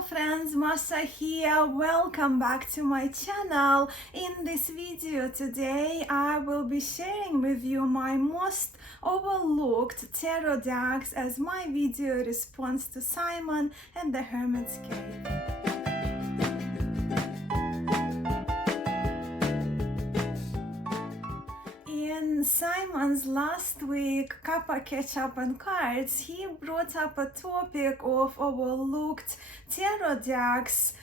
Hello friends, Masha here. Welcome back to my channel. In this video today I will be sharing with you my most overlooked tarot decks as my video response to Simon and the Hermit's Cave. In Simon's last week Kappa Ketchup and Cards, he brought up a topic of overlooked tarot decks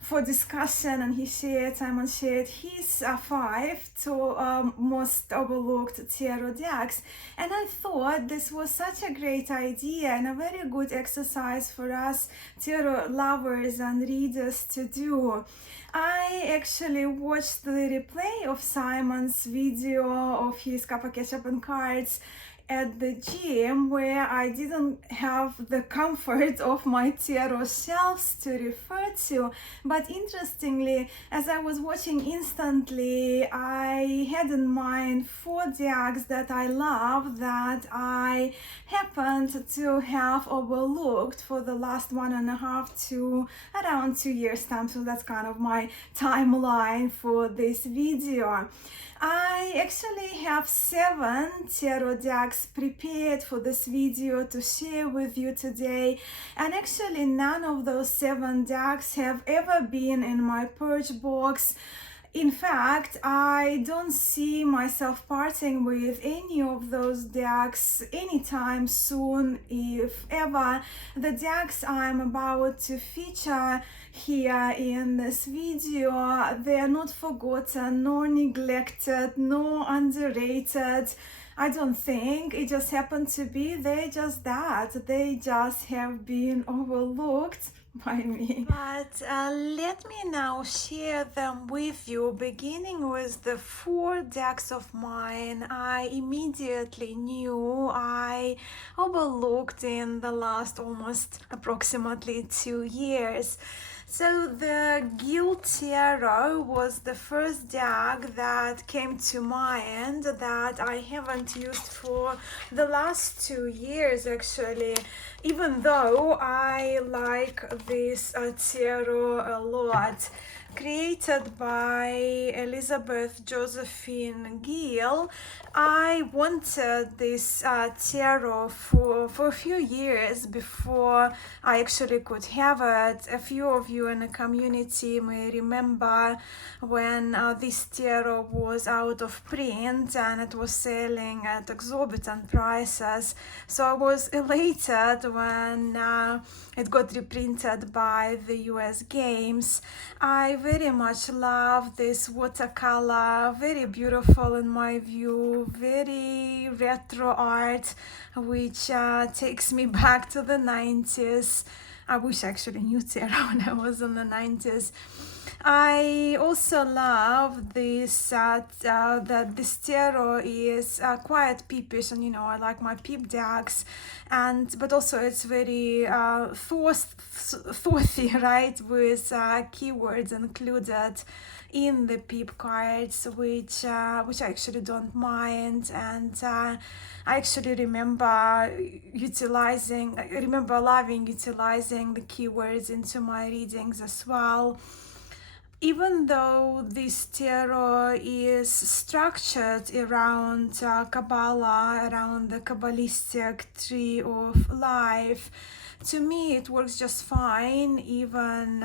for discussion, and Simon shared his 5 to most overlooked tarot decks, and I thought this was such a great idea and a very good exercise for us tarot lovers and readers to do. I actually watched the replay of Simon's video of his Kappa Ketchup and Cards at the gym, where I didn't have the comfort of my tarot shelves to refer to, but interestingly, as I was watching instantly, I had in mind 4 decks that I love that I happened to have overlooked for the last 1.5 to around 2 years time, so that's kind of my timeline for this video. I actually have 7 tarot decks prepared for this video to share with you today, and actually none of those 7 decks have ever been in my purge box. In fact, I don't see myself parting with any of those decks anytime soon, if ever. The decks I'm about to feature here in this video, they are not forgotten, nor neglected, nor underrated. I don't think. It just happened to be, they're just that. They just have been overlooked by me. But let me now share them with you, beginning with the 4 decks of mine I immediately knew I overlooked in the last almost approximately 2 years. So the Guild Tarot was the first deck that came to mind that I haven't used for the last 2 years actually, even though I like this tarot a lot. Created by Elizabeth Josephine Gill, I wanted this tarot for a few years before I actually could have it. A few of you in the community may remember when this tarot was out of print and it was selling at exorbitant prices. So I was elated when it got reprinted by the US Games. I very much love this watercolor, very beautiful in my view, very retro art, which takes me back to the 90s. I wish I actually knew tarot when I was in the 90s. I also love this that this tarot is quite peepish, and I like my peep decks, but also it's very thoughty, right, with keywords included in the peep cards, which I actually don't mind, and I actually remember loving utilizing the keywords into my readings as well. Even though this tarot is structured around Kabbalah, around the Kabbalistic tree of life, to me it works just fine, even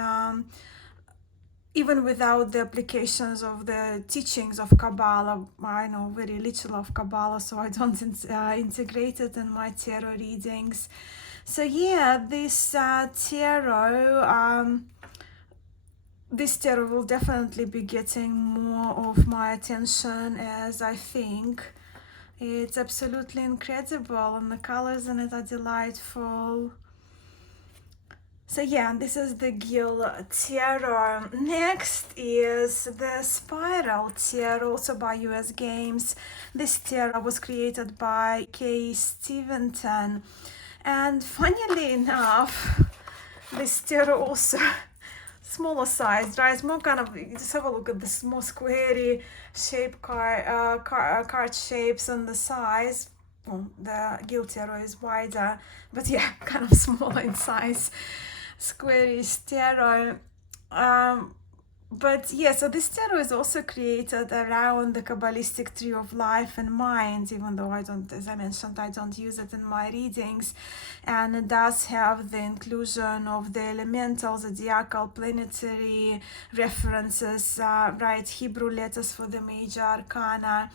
without the applications of the teachings of Kabbalah. I know very little of Kabbalah, so I don't integrate it in my tarot readings. So yeah, this tarot will definitely be getting more of my attention, as I think it's absolutely incredible and the colors in it are delightful. So yeah, this is the Gill Tarot. Next is the Spiral Tarot, also by US Games. This tarot was created by Kay Steventon, and funnily enough, this tarot also smaller size, right? It's more kind of, just have a look at this more squarey shape card shapes and the size. Well, the Guild Tarot is wider, but yeah, kind of smaller in size. squarish tarot. But yeah, so this tarot is also created around the Kabbalistic tree of life and mind, even though I don't, as I mentioned, I don't use it in my readings. And it does have the inclusion of the elemental, zodiacal, planetary references, right, Hebrew letters for the major arcana.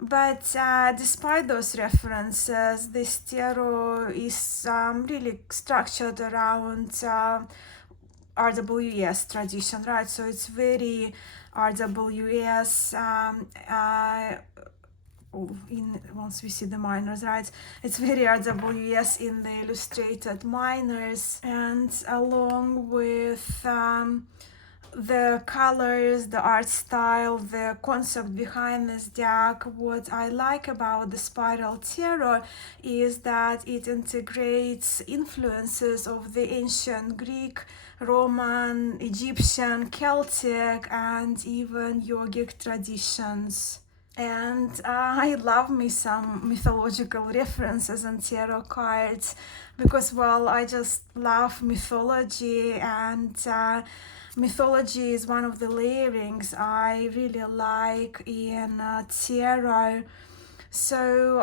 But despite those references, this tarot is really structured around RWS tradition, right? So it's very RWS. Once we see the minors, right? It's very RWS in the illustrated minors, and along with the colors, the art style, the concept behind this deck, what I like about the Spiral Tarot is that it integrates influences of the ancient Greek, Roman, Egyptian, Celtic, and even yogic traditions. And I love me some mythological references and tarot cards because, well, I just love mythology, and mythology is one of the layerings I really like in tarot. So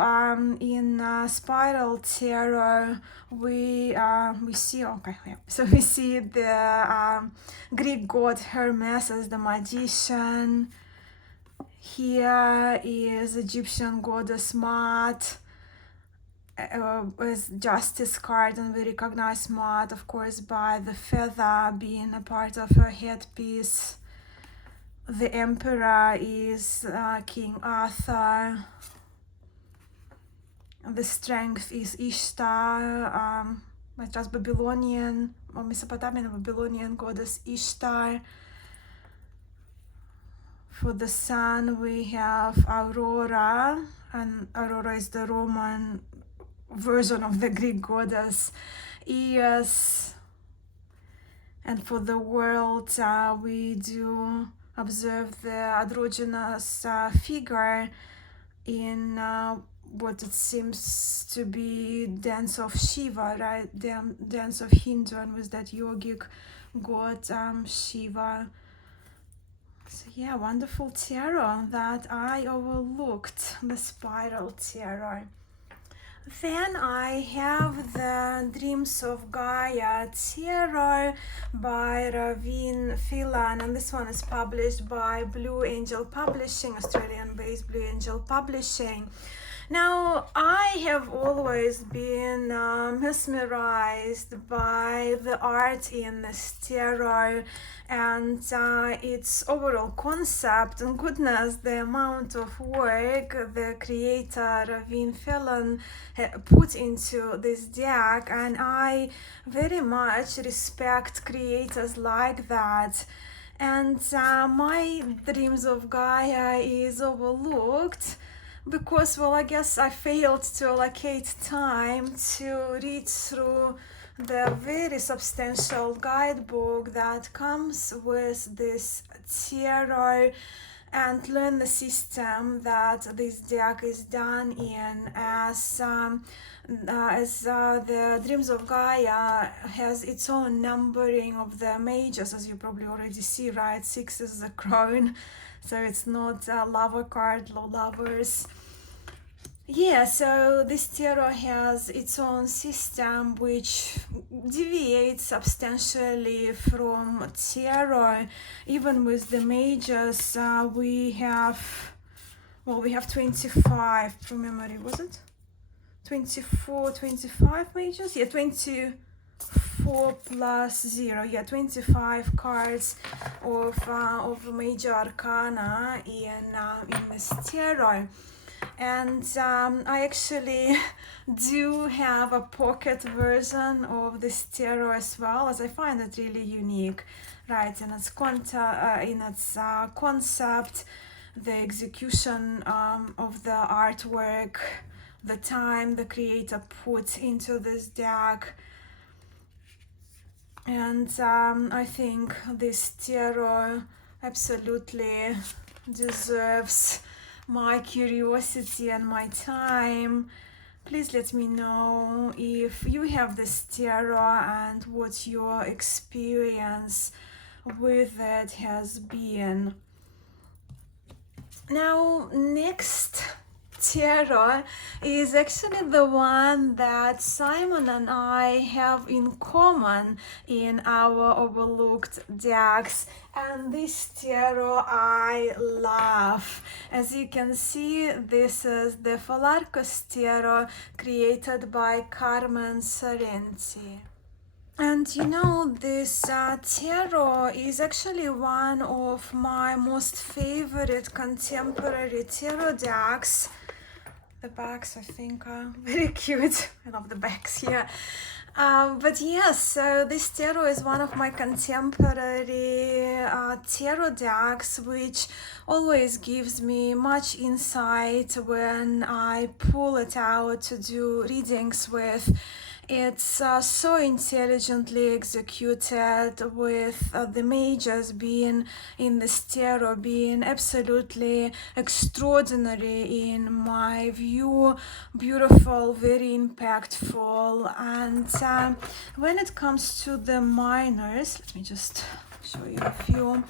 in Spiral Tarot, we see so we see the Greek god Hermes as the magician. Here is Egyptian goddess Maat as justice card, and we recognize Maat, of course, by the feather being a part of her headpiece. The emperor is King Arthur. The strength is Ishtar, just Babylonian or Mesopotamian Babylonian goddess Ishtar. For the sun, we have Aurora, and Aurora is the Roman version of the Greek goddess Eos. And for the world, we do observe the androgynous figure in what it seems to be dance of Shiva, right? The dance of Hindu, and with that yogic god Shiva. So yeah, wonderful tarot that I overlooked, the Spiral Tarot. Then I have the Dreams of Gaia Tarot by Ravin Filan, and this one is published by Blue Angel Publishing, Australian-based Blue Angel Publishing. Now, I have always been mesmerized by the art in this tarot and its overall concept, and goodness, the amount of work the creator Ravin Filan put into this deck, and I very much respect creators like that. And my Dreams of Gaia is overlooked because, well, I guess I failed to allocate time to read through the very substantial guidebook that comes with this tarot and learn the system that this deck is done in, as the Dreams of Gaia has its own numbering of the mages, as you probably already see, right? 6 is the crown, so it's not a lover card, low lovers. Yeah, so this tarot has its own system which deviates substantially from tarot. Even with the mages, we have 25 from memory, was it? 24, 25 mages? Yeah, 24 plus 0, yeah, 25 cards of major arcana in this tarot. And I actually do have a pocket version of this tarot as well, as I find it really unique, right, in its concept, the execution of the artwork, the time the creator put into this deck. And I think this tarot absolutely deserves my curiosity and my time, Please let me know if you have this tarot and what your experience with it has been. Now, next tarot is actually the one that Simon and I have in common in our overlooked decks, and this tarot I love. As you can see, this is the Falarcos tarot created by Carmen Sorrenti. And you know, this tarot is actually one of my most favorite contemporary tarot decks. The backs, I think, are very cute. I love the backs here. But yes, so this tarot is one of my contemporary tarot decks, which always gives me much insight when I pull it out to do readings with. It's so intelligently executed, with the mages being in this tarot being absolutely extraordinary in my view, beautiful, very impactful. And when it comes to the minors, let me just show you a few.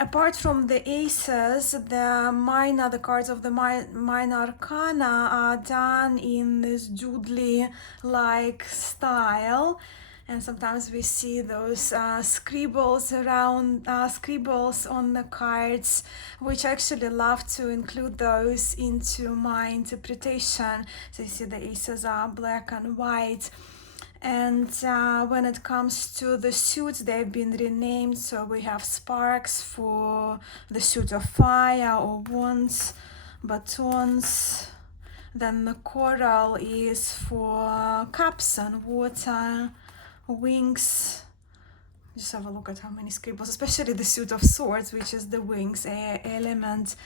Apart from the aces, the cards of the minor arcana are done in this doodly-like style, and sometimes we see those scribbles on the cards, which I actually love to include those into my interpretation. So you see the aces are black and white. And when it comes to the suits, they've been renamed. So we have sparks for the suit of fire, or wands, batons. Then the coral is for cups and water, wings. Just have a look at how many scribbles, especially the suit of swords, which is the wings element.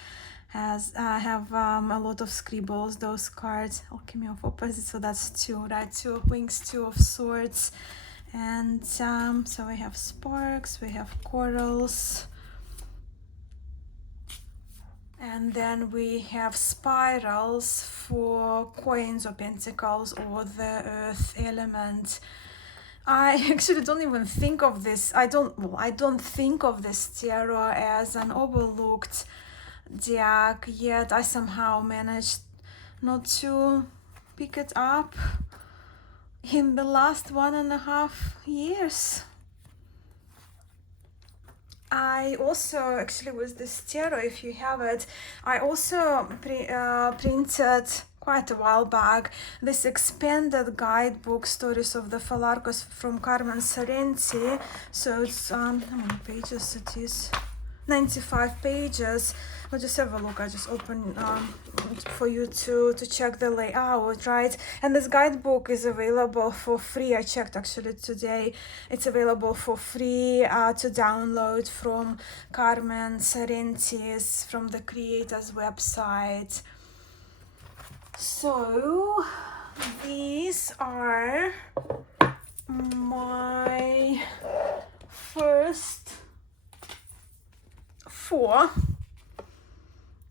Have a lot of scribbles, those cards. Alchemy of opposites, so that's two, right? Two of wings, two of swords. And so we have sparks, we have corals, and then we have spirals for coins or pentacles or the earth element. I actually don't even think of this. I don't think of this tarot as an overlooked deck, yet I somehow managed not to pick it up in the last 1.5 years. I also, actually with this tarot, if you have it, I also printed quite a while back this expanded guidebook, Stories of the Falarcos from Carmen Sorrenti. So it's, how many pages it is? 95 pages. But just have a look. I just open for you to check the layout, right? And this guidebook is available for free. I checked actually today. It's available for free to download from Carmen Sorrenti's, from the creator's website. So these are my first 4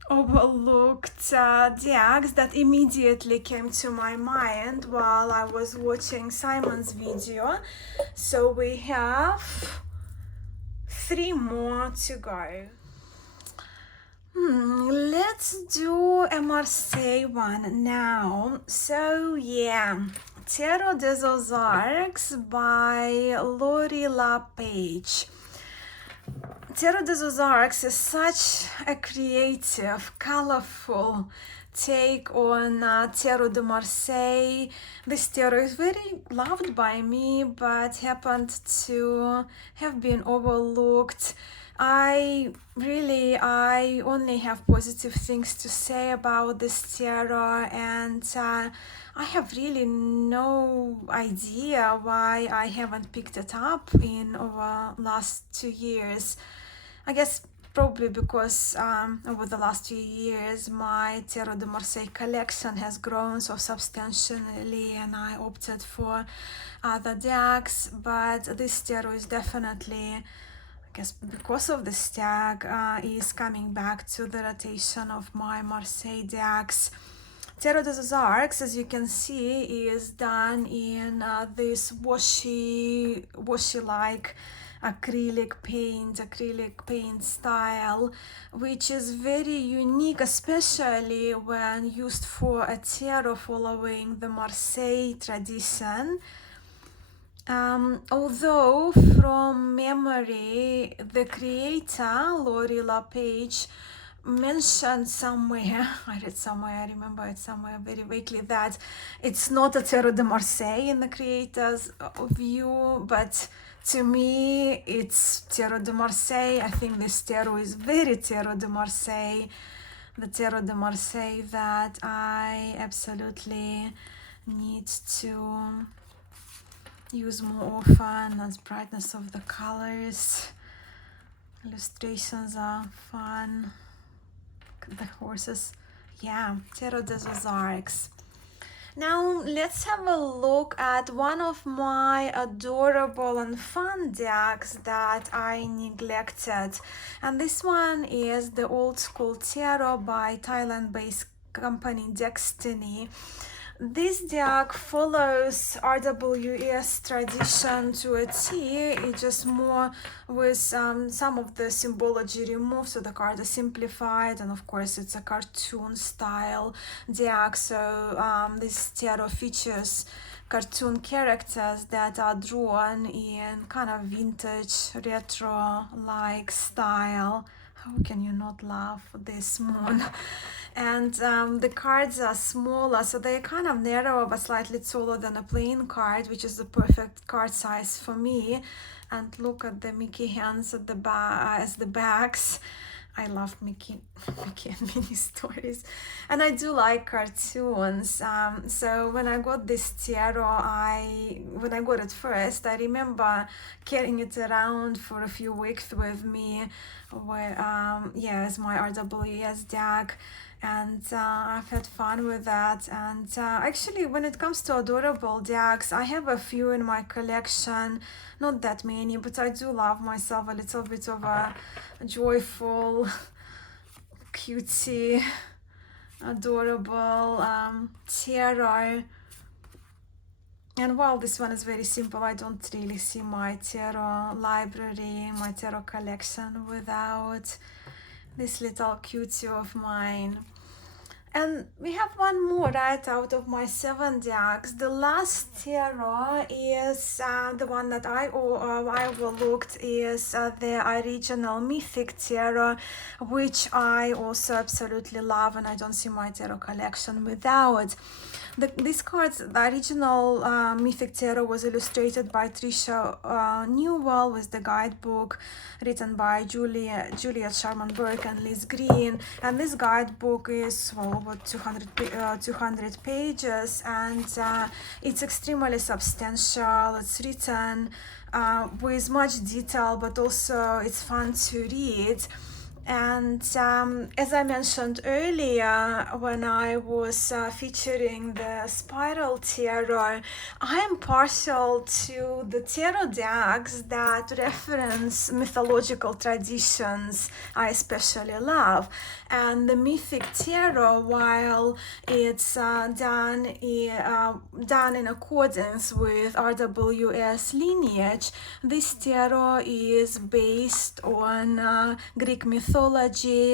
overlooked decks that immediately came to my mind while I was watching Simon's video. So we have 3 more to go. Let's do a Marseille one now. So yeah, Tarot des Ozarks by Lori LaPage. Tarot des Ozarks is such a creative, colorful take on Tarot de Marseille. This tarot is very loved by me, but happened to have been overlooked. I only have positive things to say about this tarot, and I have really no idea why I haven't picked it up in over last 2 years. I guess probably because over the last few years my Tarot de Marseille collection has grown so substantially, and I opted for other decks. But this tarot is definitely, I guess because of this deck, is coming back to the rotation of my Marseille decks. Tarot des Arcs, as you can see, is done in this washy-like acrylic paint style, which is very unique, especially when used for a tarot following the Marseille tradition. Although from memory, the creator, Lori LaPage, mentioned somewhere, I read somewhere, I remember it somewhere very vaguely, that it's not a Tarot de Marseille in the creator's view, but to me, it's Tarot de Marseille. I think this tarot is very Tarot de Marseille, the Tarot de Marseille that I absolutely need to use more often. That's brightness of the colors. Illustrations are fun. The horses, yeah, Tarot des Arcs. Now let's have a look at one of my adorable and fun decks that I neglected, and this one is the Old School Tarot by Thailand-based company Destiny. This deck follows RWS tradition to a T. It's just more with some of the symbology removed, so the cards are simplified, and of course it's a cartoon style deck, so this tarot features cartoon characters that are drawn in kind of vintage retro-like style. How can you not laugh this moon? And the cards are smaller, so they're kind of narrower but slightly taller than a plain card, which is the perfect card size for me. And look at the Mickey hands at the as the backs. I love Mickey and Minnie stories, and I do like cartoons. So when I got this tarot, when I got it first, I remember carrying it around for a few weeks with me, as my RWS deck. And I've had fun with that. And actually, when it comes to adorable decks, I have a few in my collection, not that many, but I do love myself a little bit of a joyful, cutesy, adorable tarot. And while this one is very simple, I don't really see my tarot library, my tarot collection without this little cutie of mine. And we have one more right out of my 7 decks. The last tarot is the one that I overlooked, is the original Mythic Tarot, which I also absolutely love, and I don't see my tarot collection without. These cards, the original Mythic Tarot was illustrated by Trisha Newell, with the guidebook written by Juliet Sharman Burke and Liz Green. And this guidebook is over 200 pages, and it's extremely substantial. It's written with much detail, but also it's fun to read. And as I mentioned earlier, when I was featuring the Spiral Tarot, I am partial to the tarot decks that reference mythological traditions. I especially love. And the Mythic Tarot, while it's done in accordance with RWS lineage, this tarot is based on Greek mythology,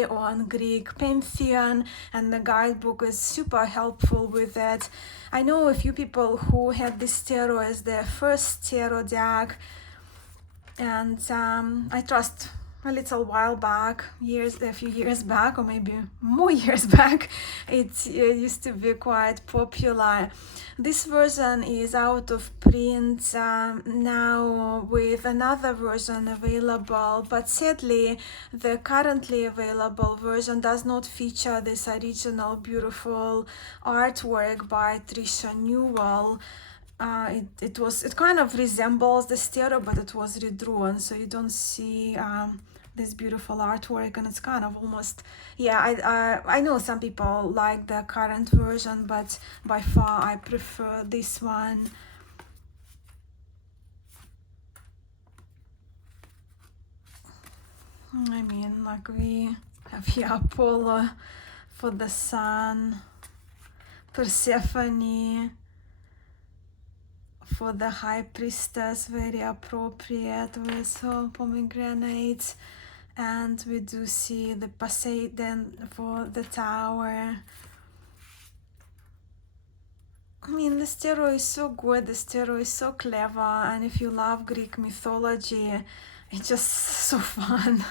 on Greek pantheon, and the guidebook is super helpful with it. I know a few people who had this tarot as their first tarot deck, and I trust a little while back, a few years back, or maybe more years back, it used to be quite popular. This version is out of print now, with another version available, but sadly the currently available version does not feature this original beautiful artwork by Trisha Newell. It kind of resembles the tarot, but it was redrawn, so you don't see this beautiful artwork, and it's kind of almost, I know some people like the current version, but by far I prefer this one. I mean, like, we have here Apollo for the sun, Persephone for the high priestess, very appropriate with her pomegranates. And we do see the Poseidon for the tower. I mean, this tarot is so good, this tarot is so clever, and if you love Greek mythology, it's just so fun.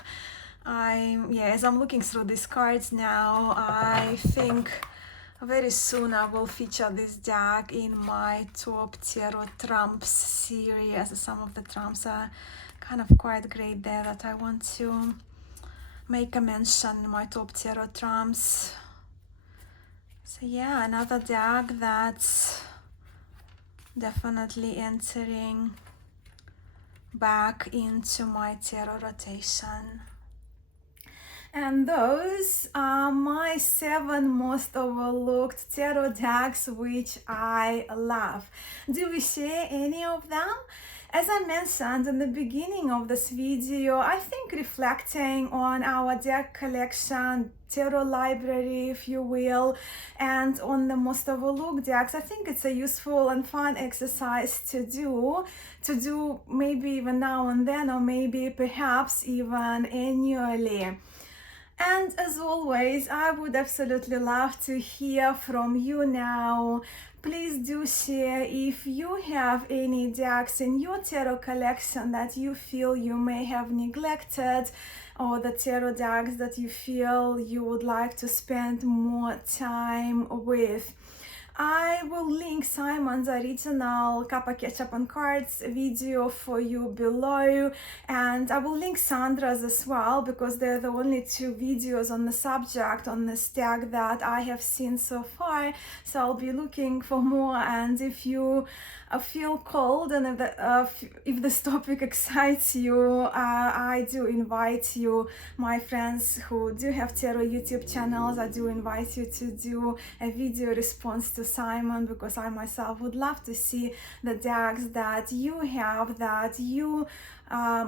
As I'm looking through these cards now, I think very soon I will feature this deck in my top tarot trumps series. Some of the trumps are kind of quite great there that I want to make a mention in my top tarot trumps. So yeah, another deck that's definitely entering back into my tarot rotation. And those are my 7 most overlooked tarot decks which I love. Do we share any of them? As I mentioned in the beginning of this video, I think reflecting on our deck collection, tarot library, if you will, and on the most overlooked decks, I think it's a useful and fun exercise to do maybe even now and then, or maybe perhaps even annually. And as always, I would absolutely love to hear from you now. Please do share if you have any decks in your tarot collection that you feel you may have neglected, or the tarot decks that you feel you would like to spend more time with. I will link Simon's original Kappa Ketchup on Cards video for you below, and I will link Sandra's as well, because they're the only 2 videos on the subject on this deck that I have seen so far. So I'll be looking for more, and if you feel cold and if this topic excites you, I do invite you, my friends who do have tarot YouTube channels, I do invite you to do a video response to Simon, because I myself would love to see the decks that you have that you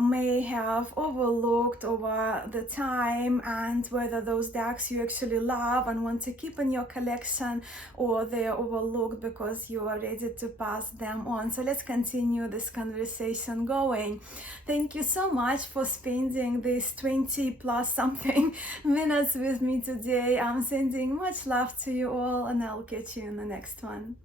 may have overlooked over the time, and whether those decks you actually love and want to keep in your collection, or they're overlooked because you are ready to pass them on. So let's continue this conversation going. Thank you so much for spending these 20 plus something minutes with me today. I'm sending much love to you all, and I'll catch you in the next one.